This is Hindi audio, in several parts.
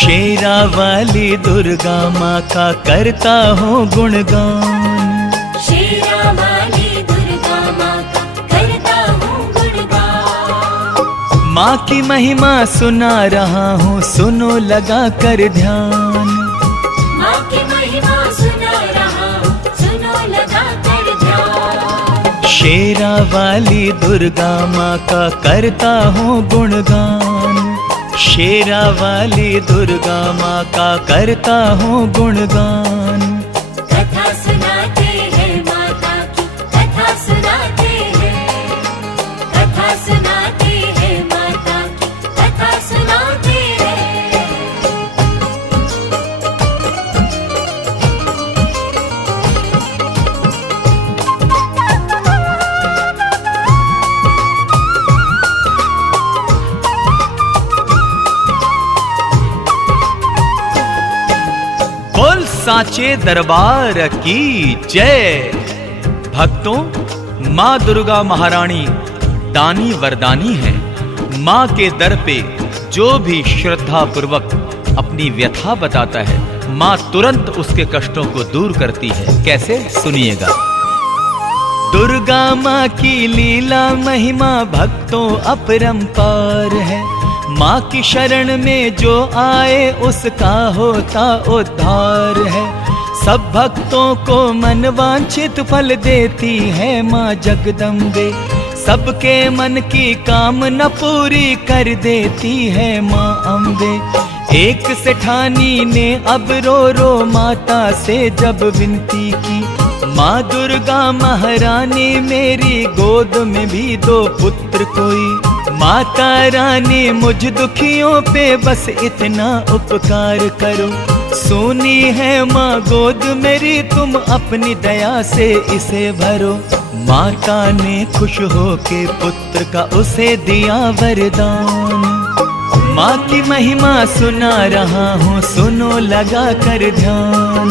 शेरा वाली दुर्गा माँ का करता हूँ गुणगान। शेरा वाली दुर्गा माँ का करता हूँ गुणगान। माँ की महिमा सुना रहा हूँ, सुनो लगा कर ध्यान। माँ की महिमा सुना रहा हूँ, सुनो लगा कर ध्यान। शेरा वाली दुर्गा माँ का करता हूँ गुणगान। शेरा वाली दुर्गा माँ का करता हूँ गुणगान। कथा सुनाते हैं माता की, कथा सुनाते हैं, कथा सुनाते हैं माता की, कथा सुनाते हैं। बोल साचे दरबार की जय। भक्तों, माँ दुर्गा महारानी दानी वरदानी है। माँ के दर पे जो भी श्रद्धा पूर्वक अपनी व्यथा बताता है, माँ तुरंत उसके कष्टों को दूर करती है। कैसे, सुनिएगा। दुर्गा माँ की लीला महिमा भक्तों अपरंपार है। माँ की शरण में जो आए उसका होता उद्धार है। सब भक्तों को मनवांछित फल देती है माँ जगदम्बे। सबके मन की कामना पूरी कर देती है माँ अम्बे। एक सेठानी ने अब रो रो माता से जब विनती की, माँ दुर्गा महारानी मेरी गोद में भी दो पुत्र कोई। माता रानी मुझ दुखियों पे बस इतना उपकार करो। सोनी है माँ गोद मेरी, तुम अपनी दया से इसे भरो। माता ने खुश होके पुत्र का उसे दिया वरदान। माँ की महिमा सुना रहा हूँ, सुनो लगा कर ध्यान।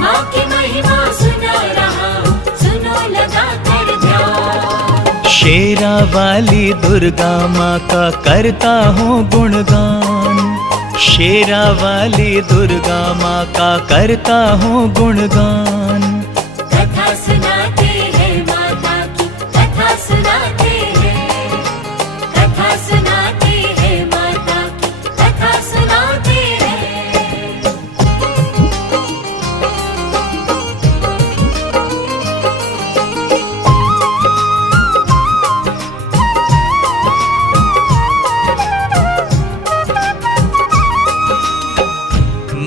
माँ की महिमा सुना रहा हूँ, सुनो लगा कर ध्यान। शेरा वाली दुर्गा माँ का करता हूँ गुणगान। शेरा वाली दुर्गा माँ का करता हूँ गुणगान। कथा सुनाते हैं माता की, कथा सुनाते हैं, कथा सुनाते हैं माता की, कथा सुनाते हैं।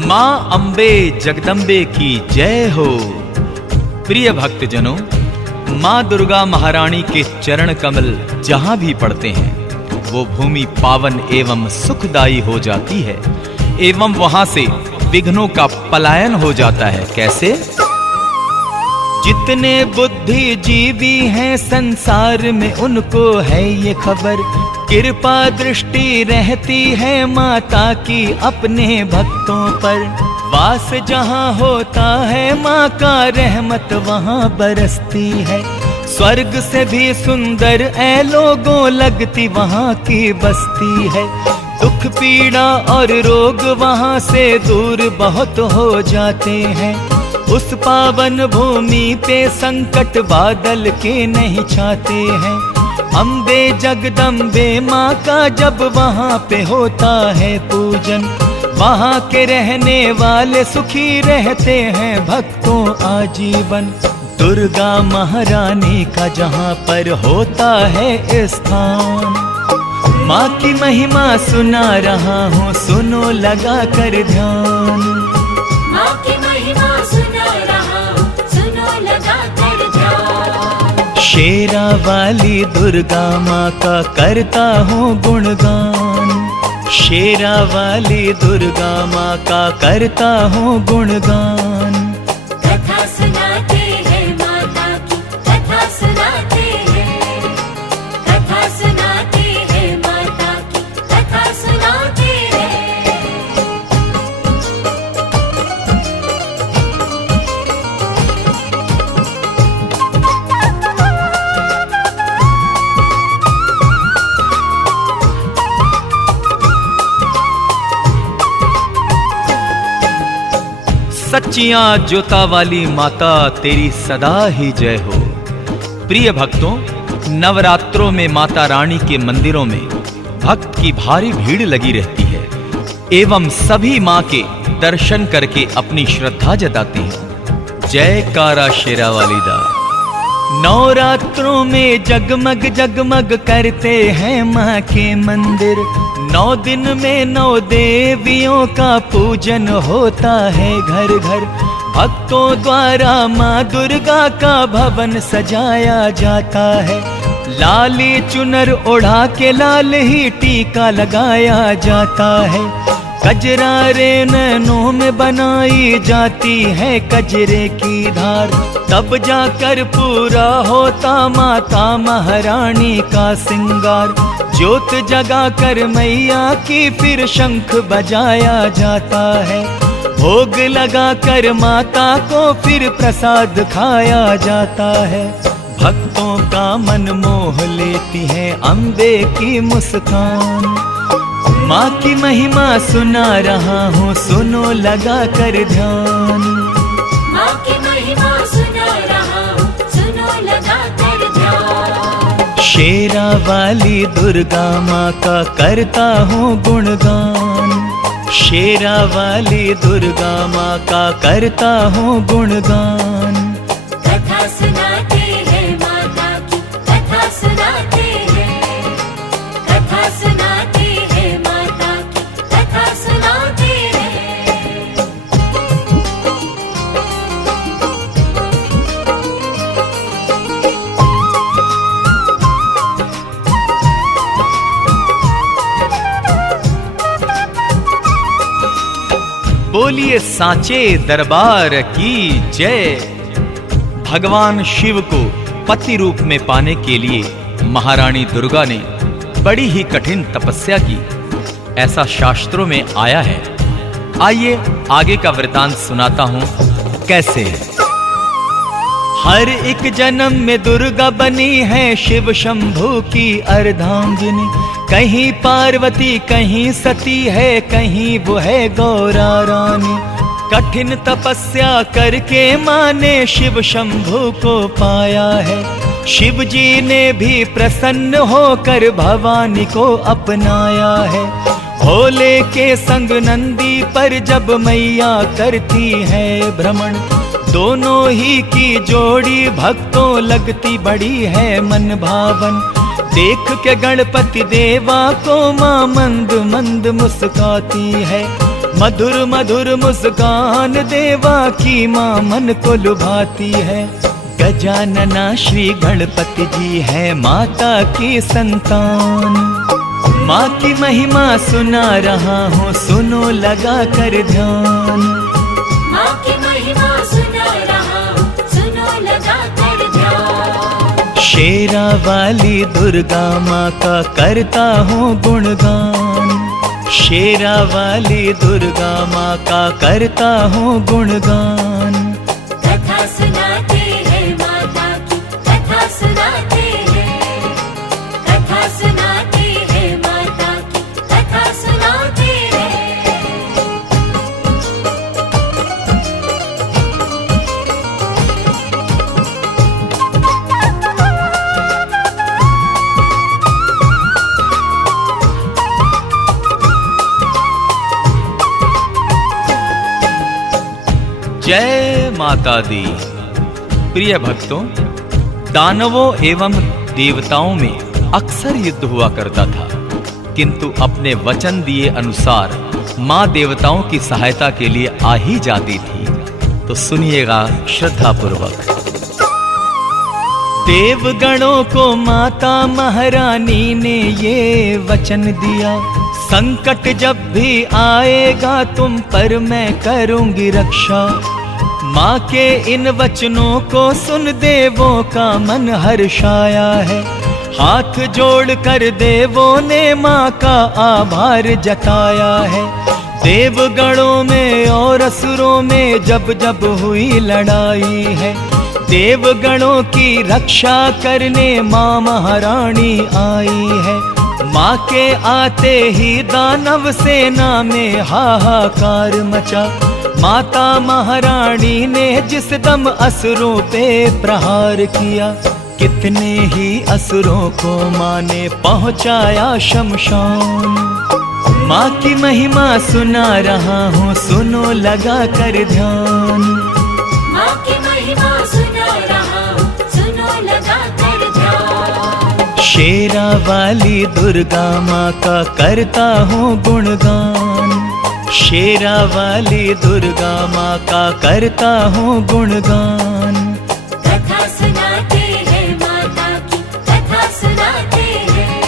माँ अम्बे जगदम्बे की जय हो। प्रिय भक्तजनों, माँ दुर्गा महारानी के चरण कमल जहाँ भी पड़ते हैं वो भूमि पावन एवं सुखदायी हो जाती है, एवं वहां से विघ्नों का पलायन हो जाता है। कैसे? जितने बुद्धिजीवी हैं संसार में उनको है ये खबर, कृपा दृष्टि रहती है माता की अपने भक्तों पर। वास जहाँ होता है माँ का रहमत वहाँ बरसती है। स्वर्ग से भी सुंदर ऐ लोगों लगती वहाँ की बस्ती है। दुख पीड़ा और रोग वहाँ से दूर बहुत हो जाते हैं। उस पावन भूमि पे संकट बादल के नहीं छाते हैं। अम्बे जगदम्बे माँ का जब वहाँ पे होता है पूजन, वहाँ के रहने वाले सुखी रहते हैं भक्तों आजीवन। दुर्गा महारानी का जहाँ पर होता है स्थान, माँ की महिमा सुना रहा हूँ, सुनो लगा कर ध्यान। माँ की महिमा सुना रहा हूँ, सुनो लगा कर ध्यान। शेरा वाली दुर्गा माँ का करता हूँ गुणगान। शेरा वाली दुर्गा माँ का करता हूँ गुणगान। कथा सुनाते हैं माता की, कथा सुनाते हैं, कथा सुनाते हैं माता की, कथा सुनाते हैं। सच्चियां जोता वाली माता तेरी सदा ही जय हो। प्रिय भक्तों, नवरात्रों में माता रानी के मंदिरों में भक्त की भारी भीड़ लगी रहती है एवं सभी मां के दर्शन करके अपनी श्रद्धा जताते हैं। जयकारा शेरा वाली दा। नवरात्रों में जगमग जगमग करते हैं मां के मंदिर। 9 दिन में 9 देवियों का पूजन होता है घर घर। भक्तों द्वारा मां दुर्गा का भवन सजाया जाता है। लाली चुनर ओढ़ा के लाल ही टीका लगाया जाता है। कजरारे नैनों में बनाई जाती है कजरे की धार। तब जाकर पूरा होता माता महारानी का सिंगार। ज्योत जगा कर मैया की फिर शंख बजाया जाता है। भोग लगा कर माता को फिर प्रसाद खाया जाता है। भक्तों का मन मोह लेती है अम्बे की मुस्कान। माँ की महिमा सुना रहा हूँ, सुनो लगा कर ध्यान। माँ की महिमा सुना रहा हूँ, सुनो लगा कर ध्यान। शेरा वाली दुर्गा माँ का करता हूँ गुणगान। शेरा वाली दुर्गा माँ का करता हूँ गुणगान। कथा सुनाते हैं माता की, कथा सुनाते हैं। कथा सुनाते हैं माता की, कथा सुनाते हैं। बोलिए सांचे दरबार की जय। भगवान शिव को पति रूप में पाने के लिए महारानी दुर्गा ने बड़ी ही कठिन तपस्या की, ऐसा शास्त्रों में आया है। आइए आगे का वृतांत सुनाता हूं कैसे। हर एक जन्म में दुर्गा बनी है शिव शंभू की अर्धांगिनी। कहीं पार्वती कहीं सती है, कहीं वो है गौरा रानी। कठिन तपस्या करके माँ ने शिव शंभू को पाया है। शिव जी ने भी प्रसन्न होकर भवानी को अपनाया है। भोले के संग नंदी पर जब मैया करती है भ्रमण। दोनों ही की जोड़ी भक्तों लगती बड़ी है मन भावन। देख के गणपति देवा को माँ मंद मंद मुस्काती है। मधुर मधुर मुस्कान देवा की माँ मन को लुभाती है। गजानना श्री गणपति जी है माता की संतान। माँ की महिमा सुना रहा हूँ, सुनो लगा कर ध्यान। माँ की महिमा सुना रहा हूँ, सुनो लगा कर ध्यान। शेरा वाली दुर्गा माँ का करता हूँ गुणगान। शेरा वाली दुर्गा माँ का करता हूँ गुणगान। कथा सुनाते हैं माता की, कथा सुनाते हैं। कथा सुनाते हैं माता की, कथा सुनाते हैं। जय माता दी। प्रिय भक्तों, दानवों एवं देवताओं में अक्सर युद्ध हुआ करता था, किंतु अपने वचन दिए अनुसार माँ देवताओं की सहायता के लिए आ ही जाती थी। तो सुनिएगा श्रद्धा पूर्वक। देवगणों को माता महारानी ने ये वचन दिया, संकट जब भी आएगा तुम पर मैं करूंगी रक्षा। माँ के इन वचनों को सुन देवों का मन हर्षाया है। हाथ जोड़कर देवों ने माँ का आभार जताया है। देवगणों में और असुरों में जब जब हुई लड़ाई है, देवगणों की रक्षा करने माँ महारानी आई है। माँ के आते ही दानव सेना में हाहाकार मचा। माता महारानी ने जिस दम असुरों पे प्रहार किया, कितने ही असुरों को माँ ने पहुंचाया शमशान। माँ की महिमा सुना रहा हूँ, सुनो लगा कर ध्यान। माँ की महिमा सुना रहा हूँ, सुनो लगा कर ध्यान। शेरा वाली दुर्गा माँ का करता हूँ गुणगान, शेरा वाली दुर्गा माँ का करता हूँ गुणगान। कथा सुनाते हैं माता की, कथा सुनाते हैं,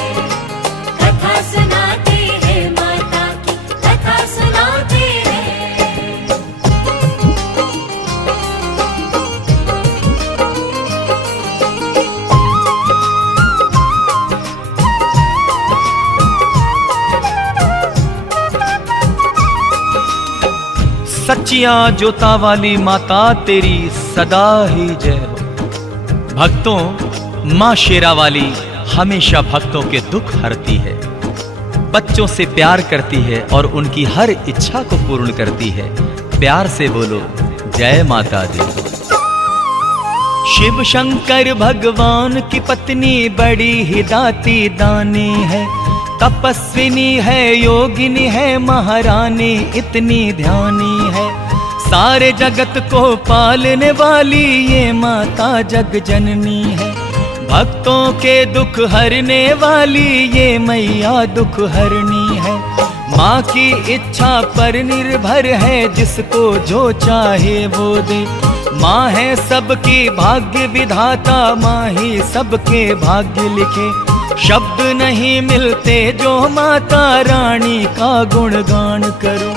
कथा सुनाते हैं माता की, कथा सुनाते हैं। सच्चियां जोता वाली माता तेरी सदा ही जय हो। भक्तों, माँ शेरा वाली हमेशा भक्तों के दुख हरती है, बच्चों से प्यार करती है और उनकी हर इच्छा को पूर्ण करती है। प्यार से बोलो जय माता दी। शिव शंकर भगवान की पत्नी बड़ी ही दाती दानी है, तपस्विनी है, योगिनी है, महारानी इतनी ध्यानी है। सारे जगत को पालने वाली ये माता जग जननी है, भक्तों के दुख हरने वाली ये मैया दुख हरनी है। माँ की इच्छा पर निर्भर है, जिसको जो चाहे वो दे। माँ है सबकी भाग्य विधाता, माँ ही सबके भाग्य लिखे। शब्द नहीं मिलते जो माता रानी का गुणगान करूं।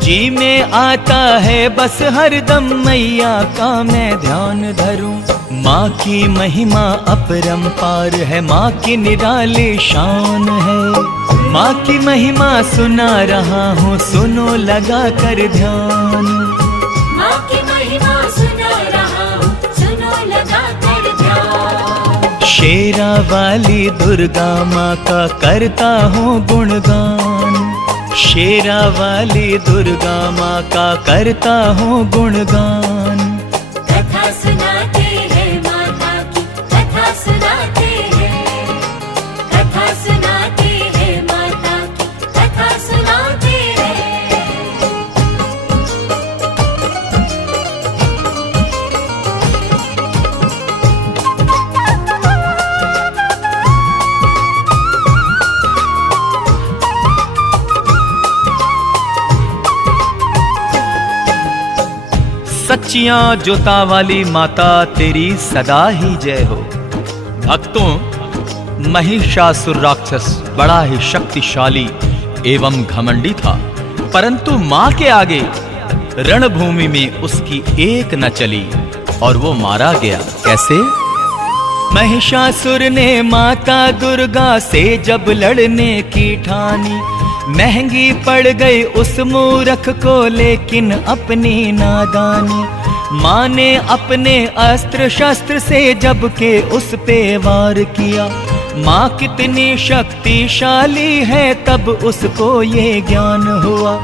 जी में आता है बस हरदम मैया का मैं ध्यान धरूं। माँ की महिमा अपरंपार है, माँ की निराली शान है। माँ की महिमा सुना रहा हूँ, सुनो लगा कर ध्यान। माँ की महिमा सुना रहा हूँ, सुनो लगा कर ध्यान। शेरा वाली दुर्गा माँ का करता हूँ गुणगान, शेरा वाली दुर्गा माँ का करता हूँ गुणगान। कथा सुनाते हैं माता की, कथा सुनाते हैं, कथा सुनाते हैं माता की, कथा सुनाते हैं। सच्चियां जोता वाली माता तेरी सदा ही जय हो। भक्तों, महिषासुर राक्षस बड़ा ही शक्तिशाली एवं घमंडी था, परंतु मां के आगे रणभूमि में उसकी एक न चली और वो मारा गया। कैसे? महिषासुर ने माता दुर्गा से जब लड़ने की ठानी, महंगी पड़ गई उस मूर्ख को लेकिन अपनी नादानी। माँ ने अपने अस्त्र शस्त्र से जब के उस पे वार किया। माँ कितनी शक्तिशाली है तब उसको ये ज्ञान हुआ।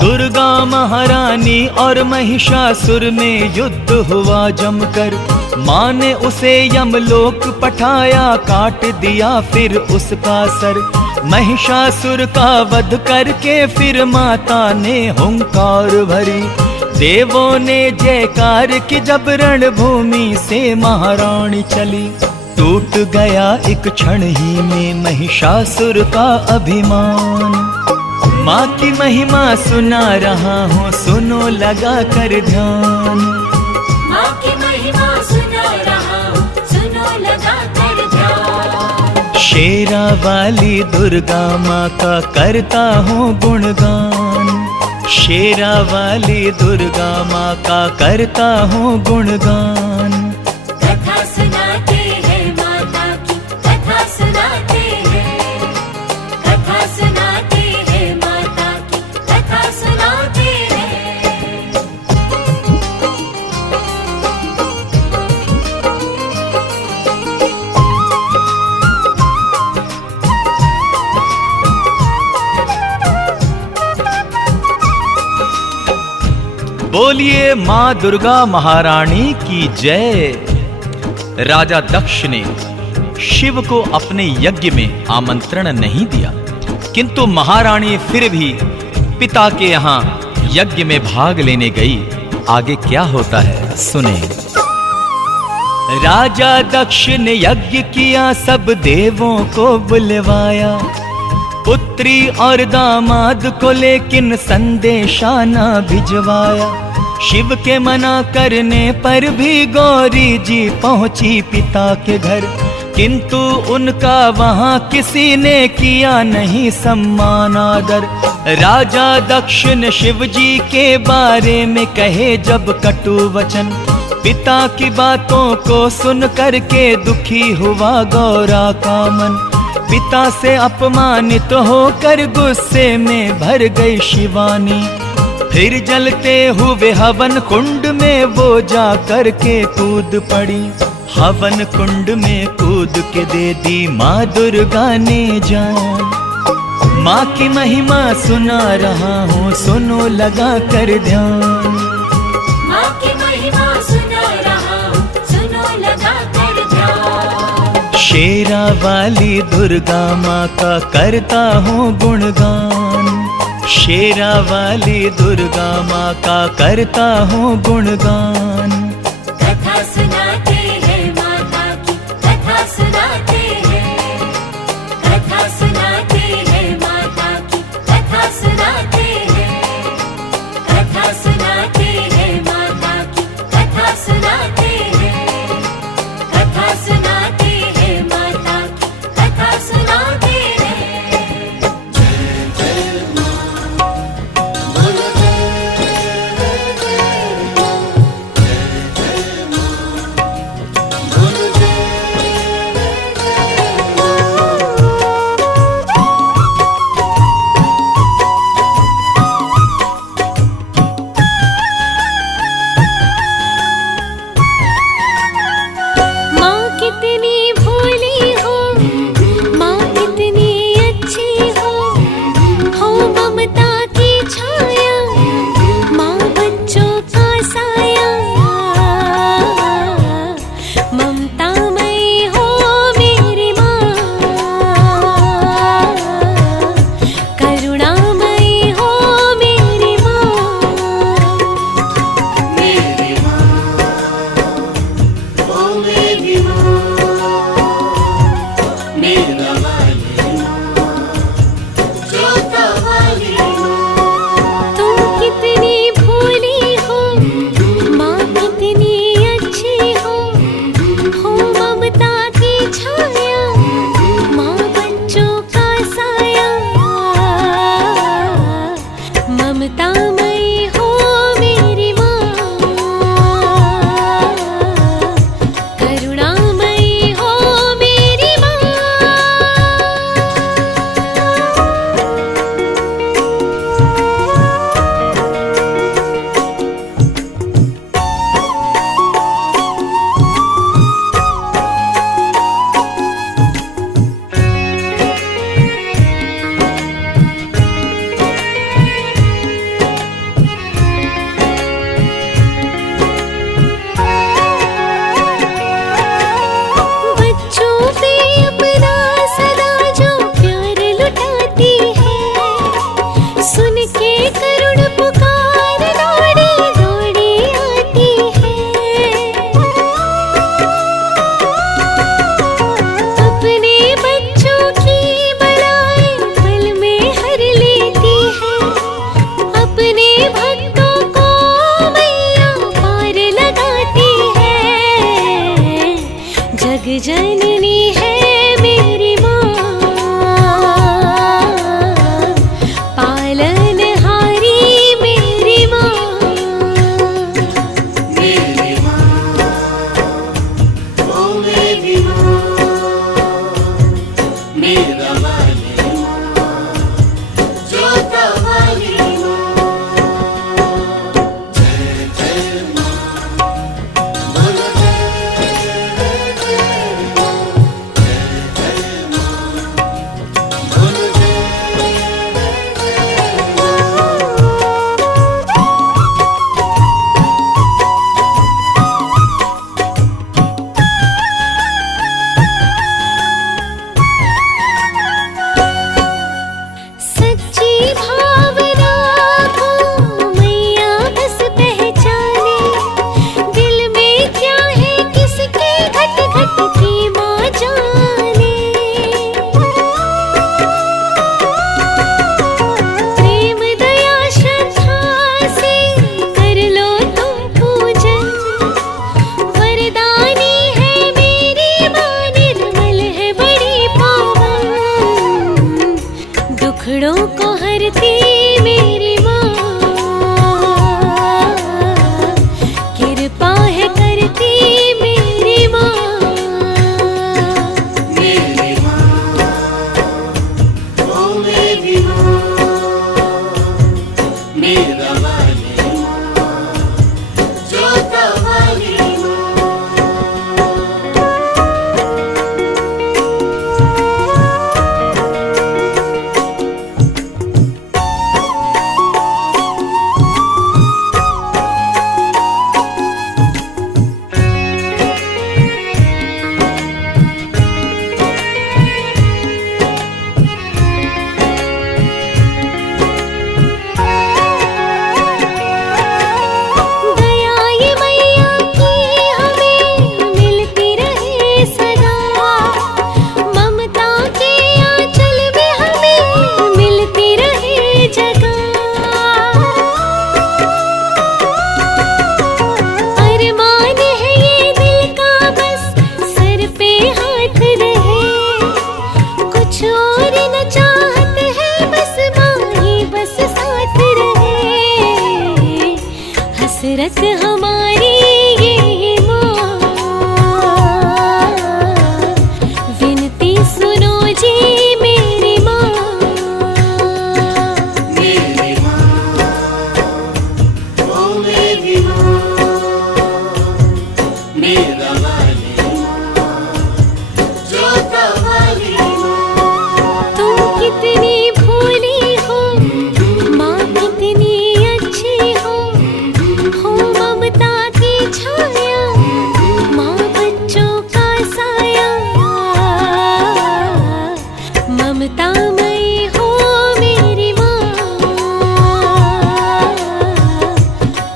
दुर्गा महारानी और महिषासुर में युद्ध हुआ जमकर। माँ ने उसे यमलोक पठाया, काट दिया फिर उसका सर। महिषासुर का वध करके फिर माता ने हुंकार भरी। देवों ने जयकार की जब रणभूमि से महारानी चली। टूट गया एक क्षण ही में महिषासुर का अभिमान। माँ की महिमा सुना रहा हूँ, सुनो लगा कर ध्यान। माँ की महिमा सुना रहा हूँ, सुनो लगा कर ध्यान। शेरा वाली दुर्गा माँ का करता हूँ गुणगान, शेरा वाली दुर्गा माँ का करता हूँ गुणगान। कथा सुनाते हैं माता की, कथा सुनाते हैं, कथा सुनाते हैं माता की, कथा सुनाते हैं। बोलिए मां दुर्गा महारानी की जय। राजा दक्ष ने शिव को अपने यज्ञ में आमंत्रण नहीं दिया, किंतु महारानी फिर भी पिता के यहाँ यज्ञ में भाग लेने गई। आगे क्या होता है सुने। राजा दक्ष ने यज्ञ किया, सब देवों को बुलवाया, पुत्री और दामाद को लेकिन संदेशा ना भिजवाया। शिव के मना करने पर भी गौरी जी पहुंची पिता के घर, किंतु उनका वहां किसी ने किया नहीं सम्मान आदर। राजा दक्ष ने शिव जी के बारे में कहे जब कटु वचन, पिता की बातों को सुन करके दुखी हुआ गौरा का मन। पिता से अपमानित होकर गुस्से में भर गई शिवानी, फिर जलते हुए हवन कुंड में वो जा कर के कूद पड़ी। हवन कुंड में कूद के दे दी माँ दुर्गा ने जान। माँ की महिमा सुना रहा हूँ, सुनो लगा कर ध्यान। माँ की महिमा सुना रहा हूँ, सुनो लगा कर ध्यान। शेरा वाली दुर्गा माँ का करता हूँ गुणगान, शेरा वाली दुर्गा माँ का करता हूँ गुणगान। कथा सुनाते हैं माता की, कथा सुनाते हैं, कथा सुनाते हैं माता की, कथा सुनाते हैं, कथा सुनाते हैं माता की, कथा सुनाते हैं, कथा सुनाते हैं माता की, कथा सुनाते हैं। जय जय माँ, बोलो जय जय जय माँ, जय मेरा वाली माँ, जोता वाली माँ। हसरत हमारी ये माँ, विनती सुनो जी मेरी माँ। मेरी माँ, ओ मेरी माँ, मेरा वाली माँ, जोता वाली माँ। तुम कितनी भोली हो माँ, कितनी अच्छी हो ममता की छाया माँ, बच्चों का साया। ममतामयी हो मेरी माँ,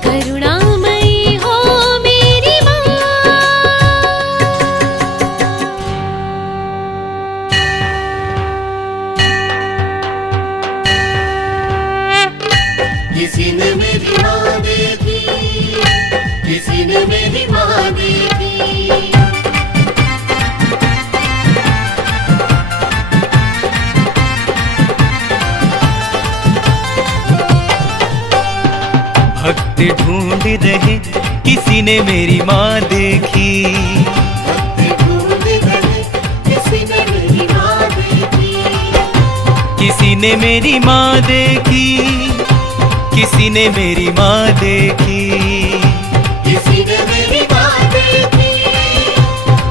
करुणामयी हो मेरी माँ। किसी ने मेरी माँ देखी, किसी ने मेरी माँ देखी। भक्त ढूंढ रहे किसी ने मेरी माँ देखी। भक्त ढूंढ रहे किसी ने मेरी माँ देखी। किसी ने मेरी माँ देखी, किसी ने मेरी माँ देखी। किसी ने मेरी माँ देखी,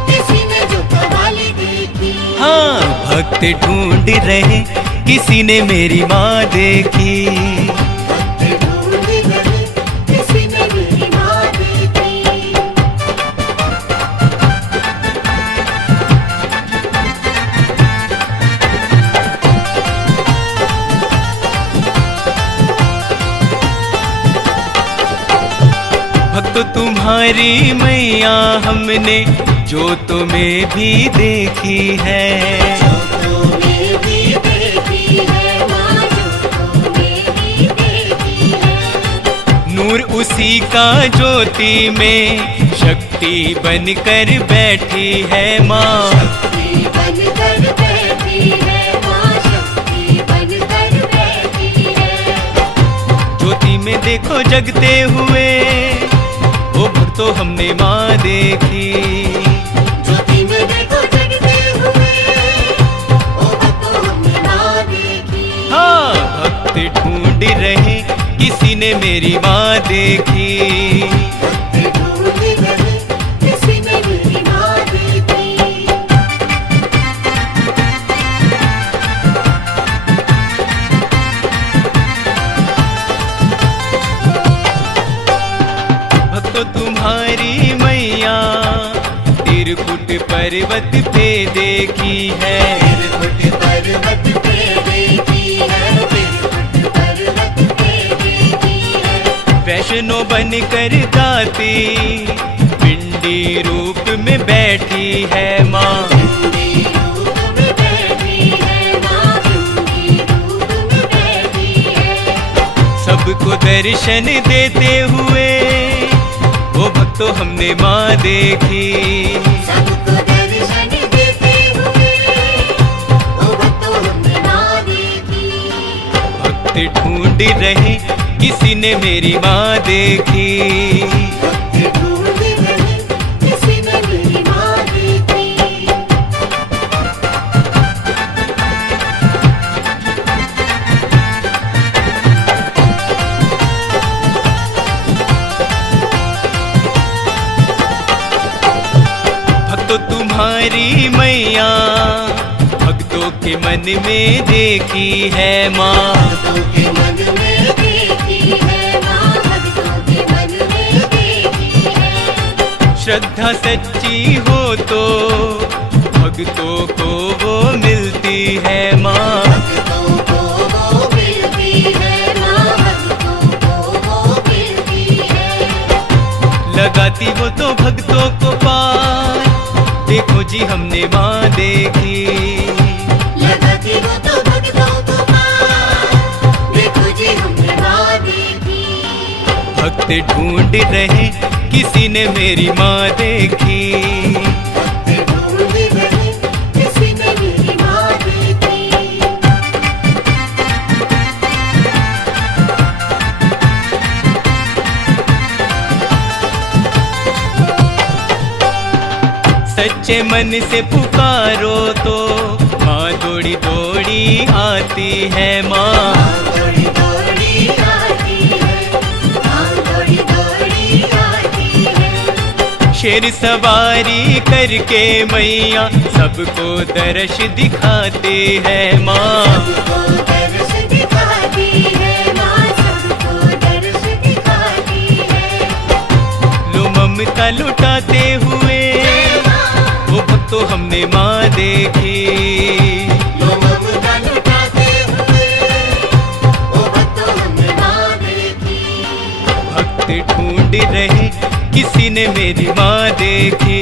किसी ने जोता वाली देखी। हाँ, भक्त ढूंढ रहे किसी ने मेरी माँ देखी। भक्त ढूंढ रहे किसी ने मेरी माँ देखी। भक्त तुम्हारी मैया हमने जो तुम्हें भी देखी है। तूने भी देखी है माँ, जो तूने भी देखी है। नूर उसी का ज्योति में शक्ति बनकर बैठी है माँ। शक्ति बनकर बैठी है माँ, शक्ति बनकर बैठी है। ज्योति में देखो जगते हुए वो भक्तो हमने माँ देखी। ज्योति में देखो जगते हुए, ओ भक्तों हमने माँ देखी। हाँ, भक्त ढूंढ रहे किसी ने मेरी माँ देखी। भक्त ढूंढ रहे किसी ने मेरी माँ देखी। भक्तो तुम्हारी मैया तिरकुट पर्वत पे देखी है। तिरकुट पर्वत पे देखी है, तिरकुट पर्वत पे देखी है। वैष्णो बनकर गाती पिंडी रूप में बैठी है माँ। पिंडी रूप में बैठी है माँ, पिंडी रूप में बैठी है। सबको दर्शन देते हुए वो भक्तो हमने माँ देखी। सबको दर्शन देते हुए, ओ भक्तों हमने माँ देखी। भक्त ढूंढ रहे किसी ने मेरी माँ देखी। भक्त ढूंढ रहे किसी ने मेरी माँ देखी। मन में देखी है माँ। भक्तों के मन में देखी है माँ, भक्तों के मन में देखी है। श्रद्धा सच्ची हो तो भक्तों को वो मिलती है माँ। भक्तों को वो मिलती है माँ, भक्तों को वो मिलती है। लगाती वो तो भक्तों को पार, देखो जी हमने माँ देखी। लगाती वो तो भक्तों को पार, देखो जी हमने माँ देखी। भक्त ढूंढ रहे किसी ने मेरी माँ देखी। भक्त ढूंढ रहे किसी ने मेरी माँ देखी। सच्चे मन से पुकारो तो माँ दौड़ी दौड़ी आती है माँ। दौड़ी दौड़ी आती है, माँ दौड़ी दौड़ी आती है। शेर सवारी करके मैया सबको दर्श दिखाते हैं माँ। सबको दर्श दिखाती है माँ, सबको दर्श दिखाती है। लो ममता लुटाते हुए वो भक्तों हमने माँ देखी। लो ममता लुटाते हुए वो भक्तों हमने माँ देखी। भक्त ढूंढ रहे किसी ने मेरी माँ देखी।